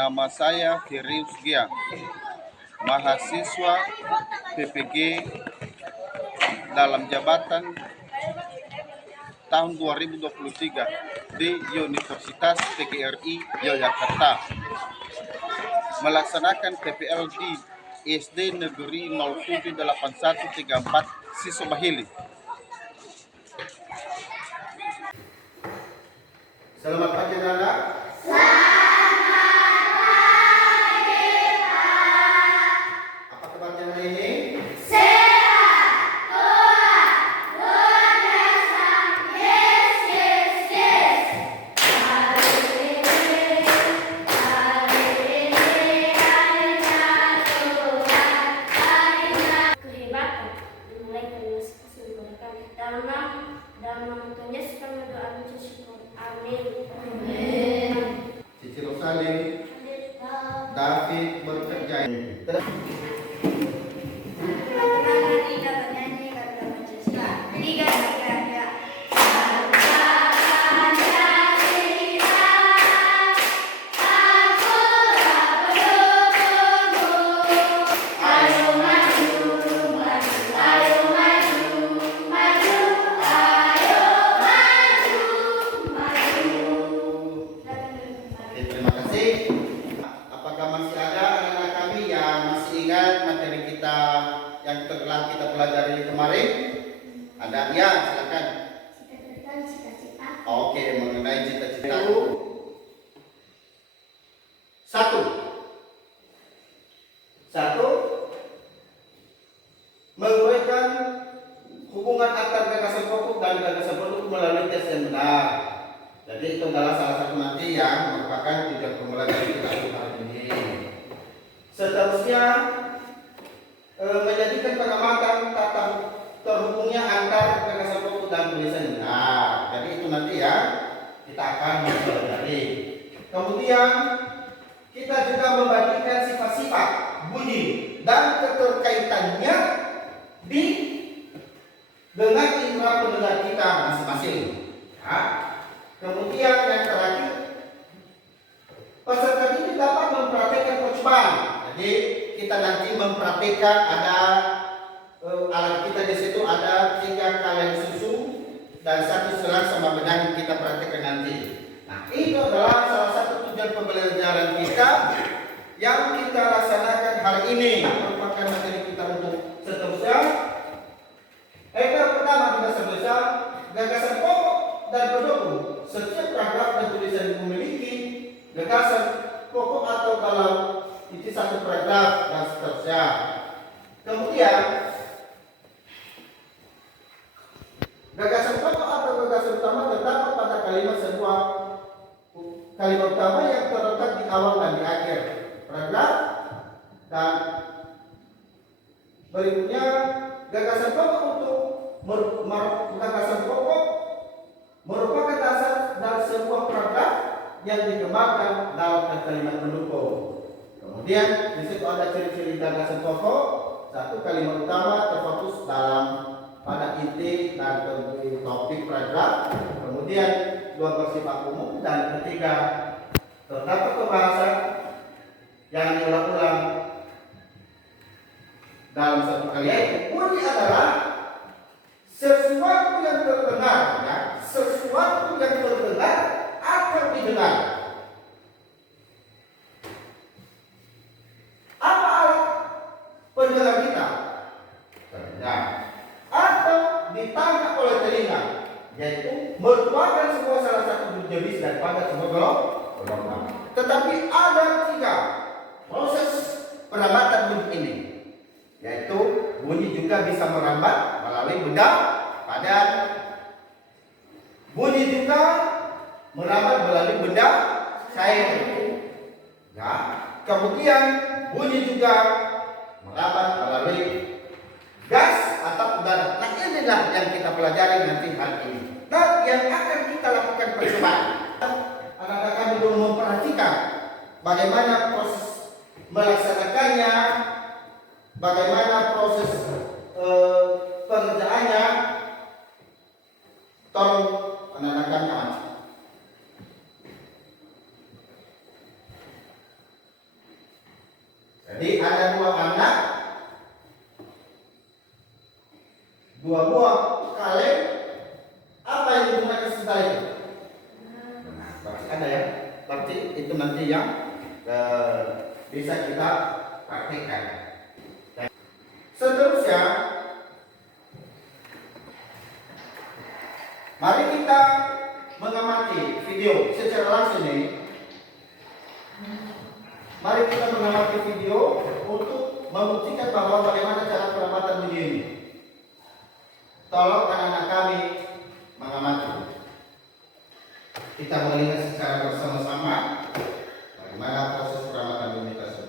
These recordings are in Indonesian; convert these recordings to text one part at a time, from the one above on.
Nama saya Firius Gia, mahasiswa PPG dalam jabatan tahun 2023 di Universitas PGRI Yogyakarta, melaksanakan PPL di SD Negeri 078134 Sisobahili. Selamat pagi anak. Apa kabarnya hari ini? Cici Rosali, David bekerja. Terima kasih. Apakah masih ada anak-anak kami yang masih ingat materi kita yang telah kita pelajari kemarin? Ada? Ya, silakan. Oke, mengenai cita-cita. Satu, menguraikan hubungan antar gagasan pokok dan gagasan produk melalui tes yang benar. Jadi itu adalah salah satu nanti yang merupakan tujuan pembelajaran kita hari ini. Seterusnya, menjadikan pengamatan tata terhubungnya antar gagasan pokok dan tulisan benar. Jadi itu nanti ya kita akan mempelajari. Kemudian kita juga membagikan sifat-sifat bunyi dan keterkaitannya dengan indera pendengar kita masing-masing. Ya. Kemudian yang terakhir, peserta ini dapat mempraktikkan percobaan. Jadi kita nanti mempraktikkan ada alat kita di situ ada 3 kaleng susu dan 1 selang sama benang kita praktikkan nanti. Nah, itu adalah salah satu tujuan pembelajaran kita yang kita laksanakan hari ini, merupakan materi kita untuk seterusnya. Ekor pertama kita sebesar gagasan pokok dan pendukung. Setiap paragraf dan tulisan memiliki gagasan pokok atau dalam inti satu paragraf dan seterusnya. Kemudian gagasan pokok atau gagasan utama terdapat pada kalimat sebuah kalimat utama yang terletak di awal dan di akhir paragraf. Dan berikutnya gagasan pokok merupakan dasar dari sebuah paragraf yang dikembangkan dalam kalimat pendukung. Kemudian di situ ada ciri-ciri gagasan pokok. 1, kalimat utama terfokus pada inti dan topik paragraf. Kemudian 2, bersifat umum, dan ketiga, terdapat pembahasan yang diulang-ulang dalam satu kalimat. Bunyi adalah sesuatu yang terdengar, ya, sesuatu yang terdengar atau didengar. Apa alat pendengar kita? Terdengar atau ditangkap oleh telinga, yaitu merupakan sebuah salah satu jenis daripada sebuah gelombang. Tetapi ada 3 proses perambatan bunyi ini, yaitu bunyi juga bisa merambat melalui benda padat, bunyi juga merambat melalui benda cair, ya. Kemudian bunyi juga merambat melalui gas atau udara. Nah, inilah yang kita pelajari nanti hari ini. Nah, yang akan kita lakukan percobaan. Anak-anak kami belum memperhatikan bagaimana proses melaksanakannya, bagaimana proses pengerjaannya. Tolong anak-anak kami amati. Jadi ada dua anak, dua buah kaleng. Apa yang digunakan setelah itu? Nah, berarti ada ya. Berarti itu nanti yang bisa kita praktekkan. Seterusnya, mari kita mengamati video secara langsung nih. Mari kita mengamati video untuk membuktikan bahwa bagaimana cara perawatan bunyi ini. Tolong anak-anak kami mengamati. Kita melihat secara bersama-sama bagaimana proses perawatan bunyi tersebut.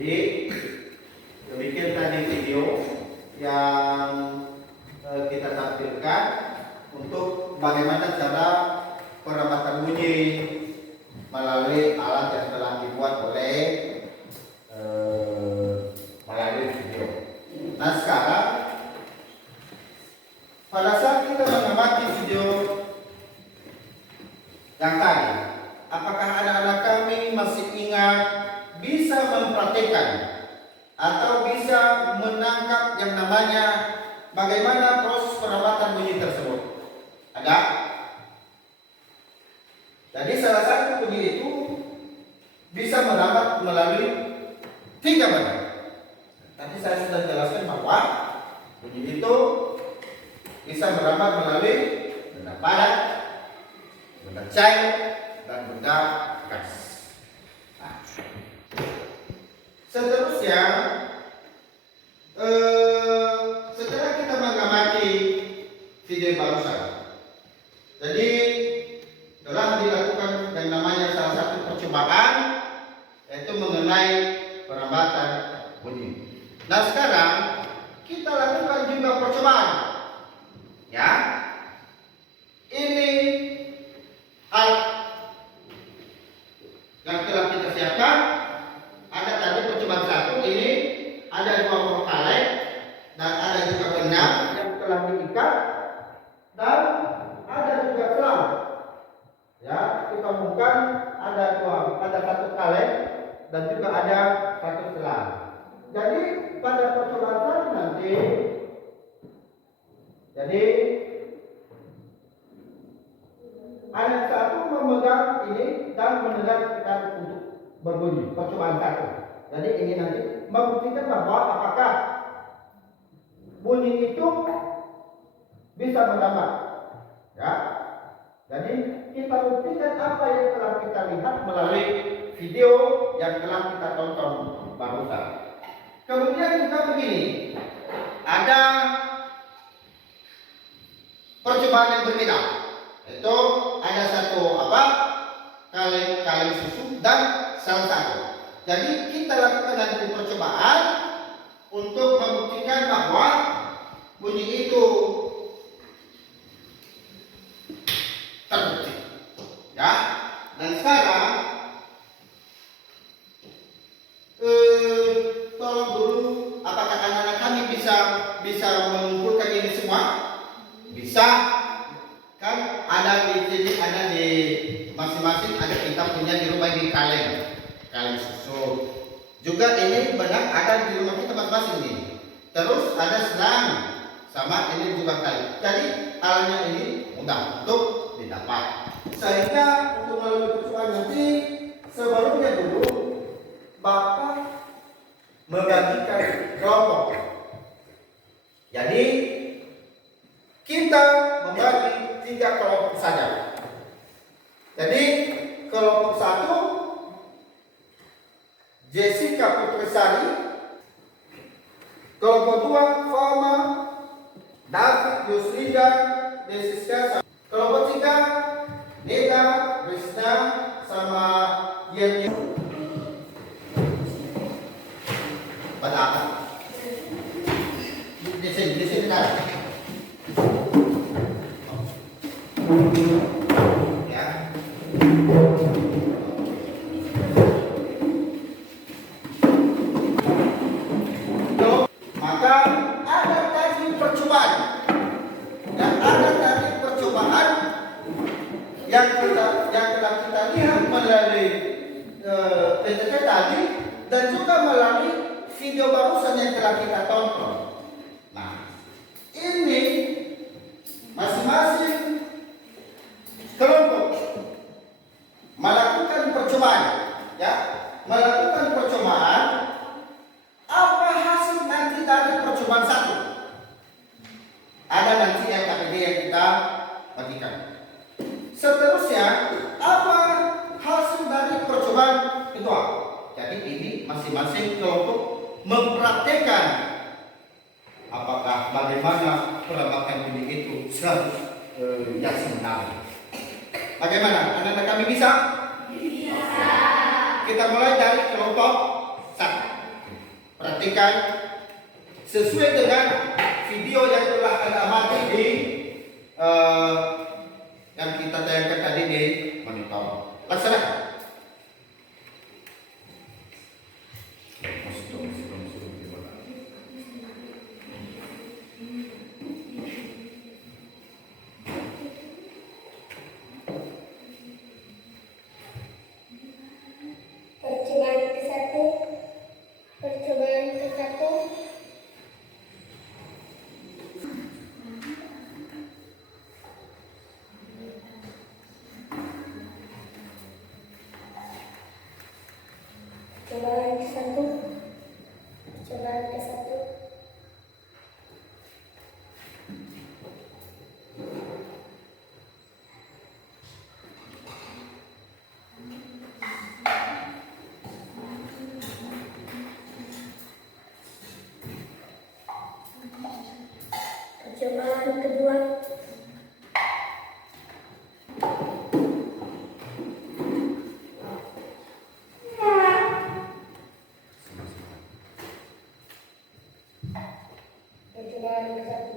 Jadi demikian tadi video yang kita tampilkan untuk bagaimana cara perawatan bunyi melalui alat yang telah dibuat oleh melalui video. Nah sekarang pada saat kita mengamati video yang tadi, apakah anak-anak kami masih ingat bisa mempraktikkan atau bisa menangkap yang namanya bagaimana proses perawatan bunyi tersebut? Ada? Jadi salah satu bunyi itu bisa merambat melalui 3 benda. Tadi saya sudah jelaskan bahwa bunyi itu bisa merambat melalui benda padat, benda cair, dan benda gas. Seterusnya, setelah kita mengamati video barusan, jadi telah dilakukan yang namanya salah satu percobaan, yaitu mengenai perambatan bunyi. Nah sekarang kita lakukan juga percobaan, ya. Ini alat yang telah kita siapkan. Ada tadi percobaan 1 ini, ada 2 buah kaleng dan ada juga benang yang telah diikat dan ada juga selang. Ya, kita bukan ada 1 kaleng dan juga ada 1 selang. Jadi pada percobaan nanti, jadi anak 1 memegang ini dan mendengarkan untuk berbunyi, percobaan 1. Jadi ini nanti membuktikan bahwa apakah bunyi itu bisa merambat, ya. Jadi kita buktikan apa yang telah kita lihat melalui video yang telah kita tonton barusan. Kemudian juga begini, ada percobaan yang berbeda. Itu ada 1 kaleng susu dan salah 1. Jadi kita lakukan nanti percobaan untuk membuktikan bahwa bunyi itu terbukti, ya. Dan sekarang tolong dulu, apakah anak-anak kami bisa mengumpulkan ini semua? Bisa, kan? Ada di sini, ada di masing-masing ada kita punya di rumah di kaleng susu. Juga ini benang ada di rumah kita masing-masing nih. Terus ada selang sama ini juga kaleng. Jadi alatnya ini mudah untuk didapat. Sehingga untuk melalui percobaan nanti sebelumnya dulu Bapak membagikan kelompok. Jadi kita membagi 3 kelompok saja. Jadi kelompok 1 Jessica Putrisari, kelompok 2 Fama, David Yusrida, Desiska, kelompok 3 Neda, Krisna, sama Yen. Pada apa? Di sini dah. Ya. Maka ada tadi percobaan. Dan ada tadi percobaan yang telah kita lihat melalui PTT tadi dan juga melalui video barusan yang telah kita tonton. Nah, ini masing-masing kelompok melakukan percobaan, ya, melakukan percobaan. Apa hasil nanti dari percobaan 1? Ada nanti LKPD yang kita bagikan. Seterusnya, apa hasil dari percobaan kedua? Jadi ini masing-masing kelompok mempraktekkan apakah bagaimana perawatan ini itu yang sebenarnya. Bagaimana? Anak-anak kami bisa? Bisa. Kita mulai dari kelompok 1. Perhatikan sesuai dengan video yang telah Anda amati di yang kita tayangkan tadi di monitor. Laksanakan. Percobaan kedua. Percobaan ke-1.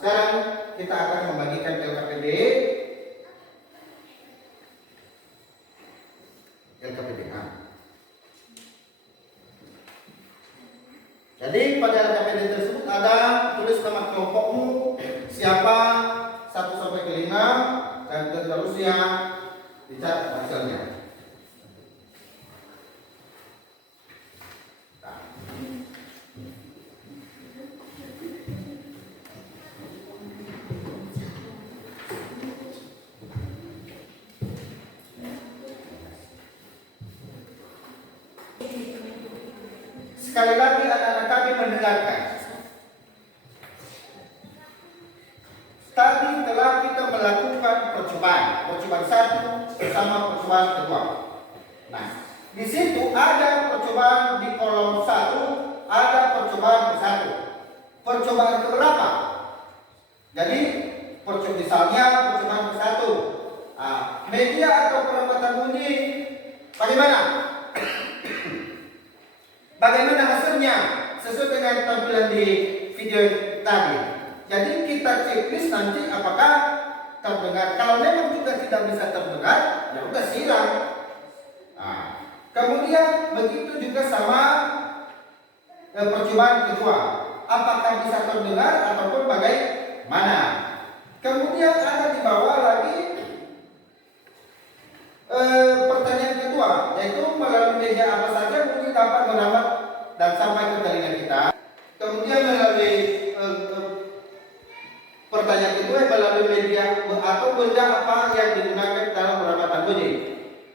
Sekarang kita akan membagikan LKPD. Jadi pada LKPD tersebut ada tulis nama kelompokmu, siapa 1 sampai ke 5 dan seterusnya, dicatat hasilnya. Sekali lagi anak-anak kami mendengarkan. Tadi telah kita melakukan percobaan 1 bersama percobaan kedua. Nah, di situ ada percobaan di kolom 1, ada percobaan ke-1. Percobaan keberapa? Jadi, misalnya percobaan ke-1. Media atau perabatan bunyi bagaimana? Bagaimana hasilnya? Sesuai dengan tampilan di video tadi. Jadi kita checklist nanti apakah terdengar. Kalau memang juga tidak bisa terdengar, ya udah silang. Kemudian begitu juga sama percobaan kedua. Apakah bisa terdengar ataupun bagaimana? Kemudian ada di bawah lagi pertanyaan kedua, yaitu melalui media apa saja bunyi dapat merambat dan sampai ke telinga kita. Kemudian melalui pertanyaan kedua, melalui media atau benda apa yang digunakan dalam perawatan bunyi.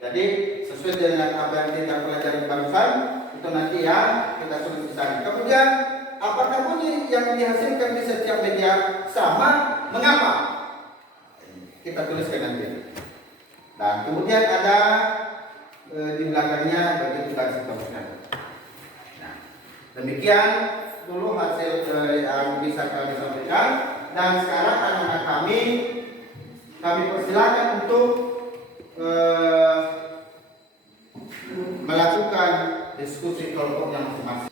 Jadi sesuai dengan apa yang kita pelajari barusan, itu nanti yang kita tulis di sana. Kemudian apakah bunyi yang dihasilkan di setiap media sama? Mengapa? Kita tuliskan nanti. Dan kemudian ada di belakangnya begitu dan seterusnya. Nah, demikian dulu hasil yang bisa kami sampaikan. Dan sekarang anak-anak kami persilakan untuk melakukan diskusi kelompoknya masing-masing.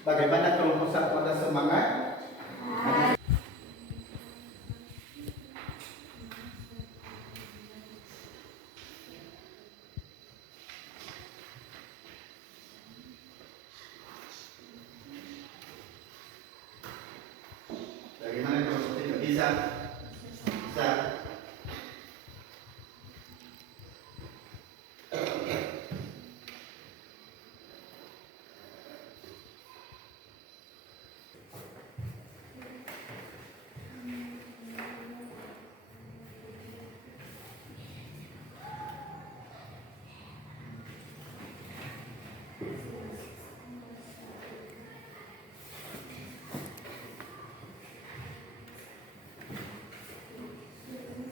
Bagaimana kelompok satu pada semangat? Bagaimana kelompok tidak bisa? Bisa.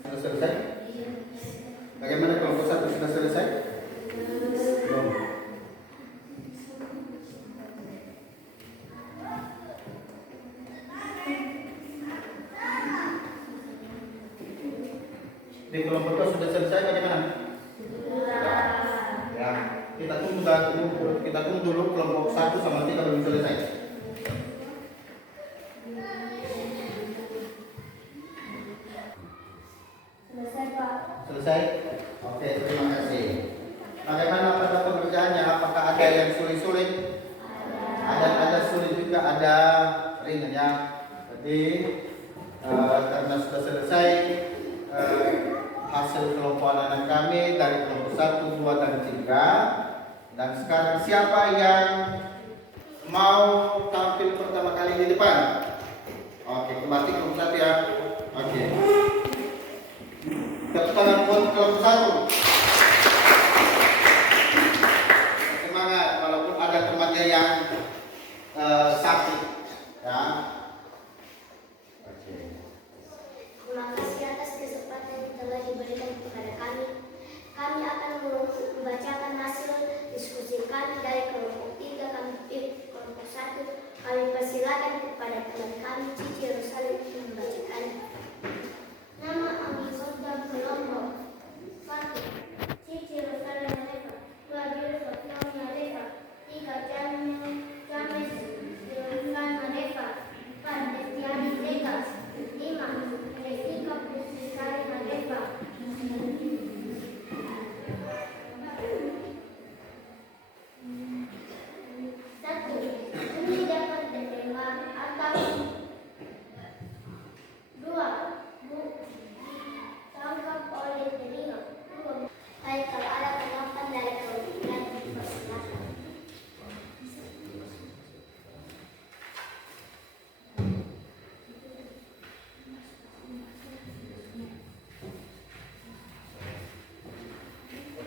Sudah selesai? Bagaimana kelompok satu sudah selesai? Belum. Di kelompok dua sudah selesai bagaimana? Ya, kita tunggu dulu kelompok 1 sama 3 belum selesai. Selesai? Oke, terima kasih. Bagaimana pada pengerjaannya? Apakah ada yang sulit-sulit? Ada sulit juga, ada ringan ya. Jadi karena sudah selesai hasil kelompok anak-anak kami dari kelompok 1, 2, dan 3. Dan sekarang siapa yang mau tampil pertama kali di depan? Oke, kembali kelompok 1 ya. Oke. Tepuk tangan buat kelompok 1. Semangat walaupun ada temannya yang sakit ya. Oke. Terima kasih atas kesempatan yang telah diberikan kepada kami. Kami akan membacakan hasil diskusi kami dari kelompok 3, kelompok 1. Kami persilakan kepada teman kami Cici Rosalie untuk membacakan. Nama anggota kelompok 1.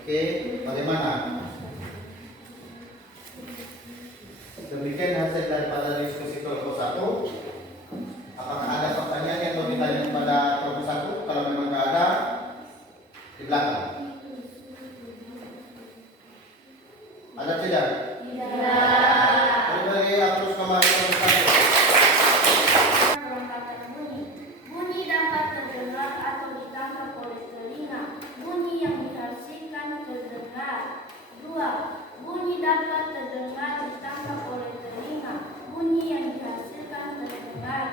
Oke, bagaimana? Demikian hasil daripada diskusi kelompok 1. Apakah ada pertanyaan yang mau ditanya kepada kelompok 1? Kalau memang tidak ada, di belakang. Ada tidak? Tidak. Beri hapus nomor kelompok 1. Perlengkapan bunyi. Bunyi dapat terdengar atau ditangkap oleh telinga. Bunyi yang dihasilkan terdengar. 2. Bunyi dapat terdengar ditangkap oleh telinga. Bunyi yang dihasilkan terdengar.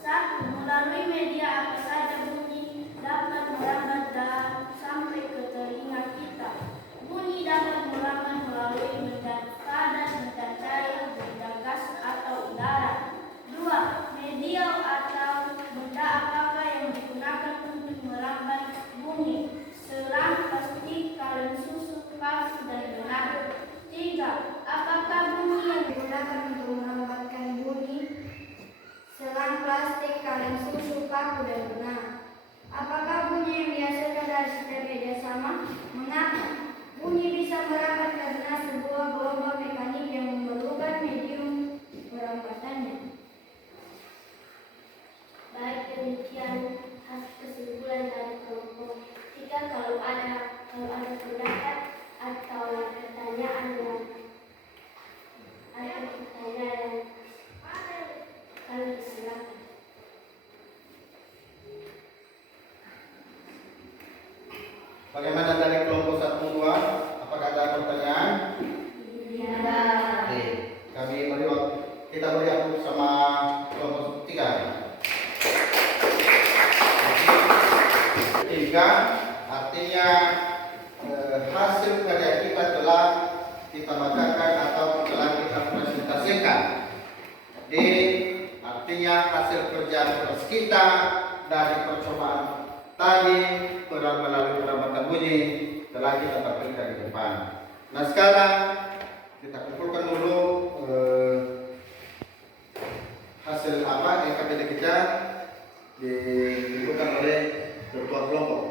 1. Melalui media apa saja bunyi dapat merambat dan sampai ke telinga kita. Bunyi dapat merambat melalui benda padat, benda cair, benda gas atau udara. 2. Media atau benda apakah yang digunakan untuk merambat bunyi. Selang, plastik, kaleng susu, paku, dan benang. 3. Apakah bunyi yang digunakan untuk merambatkan bunyi? Selang, plastik, kaleng susu, paku, dan benang. Apakah bunyi yang dihasilkan dari setiap media sama? Mengapa? Bunyi bisa merambat karena sebuah gelombang mekanik yang memerlukan medium perambatannya. Baik, demikian kesimpulan dari kelompok 3. Kalau ada pendapat atau pertanyaan kami silakan. Bagaimana dari kelompok 1 2? Apakah ada pertanyaan? Tidak. Oke, kita beri hapus sama kelompok 3. 3 artinya hasil karya kita telah kita bacakan atau telah kita presentasikan. Jadi artinya hasil kerja keras kita dari percobaan tadi melalui perabatan bunyi telah kita tampilkan di depan. Nah sekarang kita kumpulkan dulu hasil apa LKPD kita dikumpulkan oleh ketua kelompok.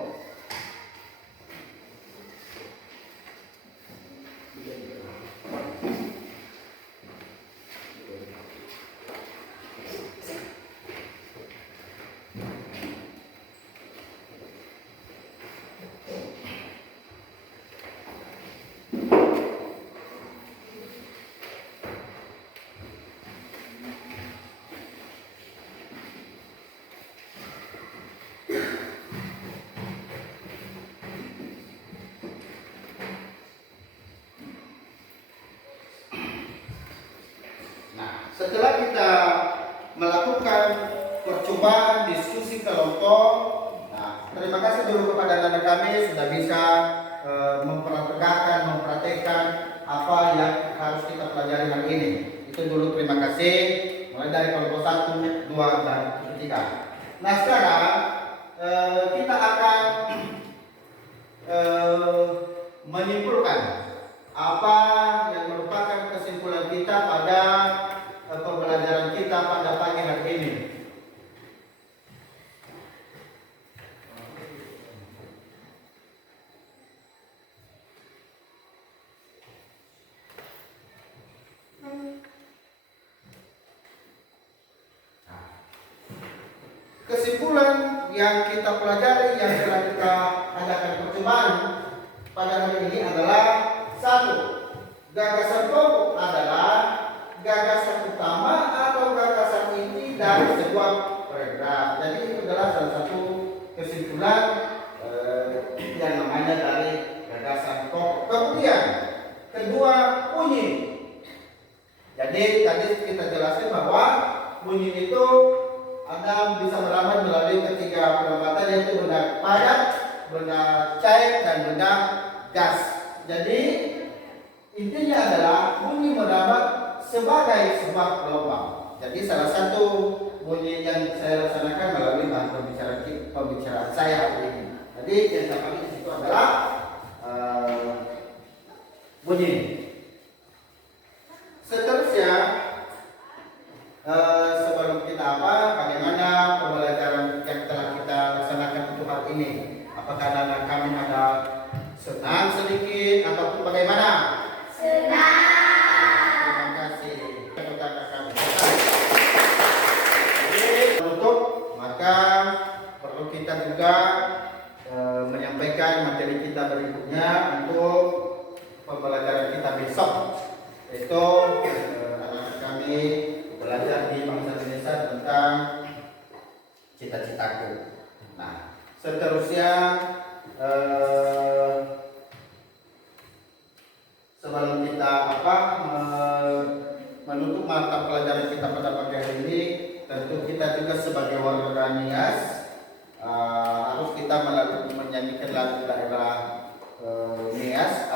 Setelah kita melakukan percobaan diskusi kelompok, nah, terima kasih dulu kepada anak kami sudah bisa mempraktekkan apa yang harus kita pelajari hari ini. Itu dulu terima kasih mulai dari kelompok 1, 2, dan 3. Nah sekarang kita akan menyimpulkan apa yang merupakan kesimpulan kita pada pembelajaran kita pada pagi hari ini. Kesimpulan yang kita pelajari yang telah kita adakan percobaan pada hari ini adalah 1. Gagasan pokok adalah gagasan utama atau gagasan inti dari sebuah paragraf. Jadi itu adalah salah satu kesimpulan yang namanya dari gagasan pokok. Kemudian kedua, bunyi. Jadi tadi kita jelaskan bahwa bunyi itu ada bisa merambat melalui ketiga perambatan, yaitu benda padat, benda cair, dan benda gas. Jadi intinya adalah bunyi merambat sebagai sebuah gelombang. Jadi salah satu bunyi yang saya laksanakan melalui bahan pembicaraan saya hari ini. Jadi yang saya panggil itu adalah bunyi. Seterusnya sebelum kita bagaimana pembelajaran yang telah kita laksanakan untuk hari ini? Apakah anak kami ada senang sedikit bagaimana? Senang. Terima kasih. Untuk maka perlu kita juga menyampaikan materi kita berikutnya untuk pembelajaran kita besok, yaitu anak kami belajar di bangsa Indonesia tentang cita-citaku. Nah, seterusnya sebelum kita menutup mata pelajaran kita pada pagi hari ini, tentu kita juga sebagai warga Nias harus kita menyanyikan lagu daerah Nias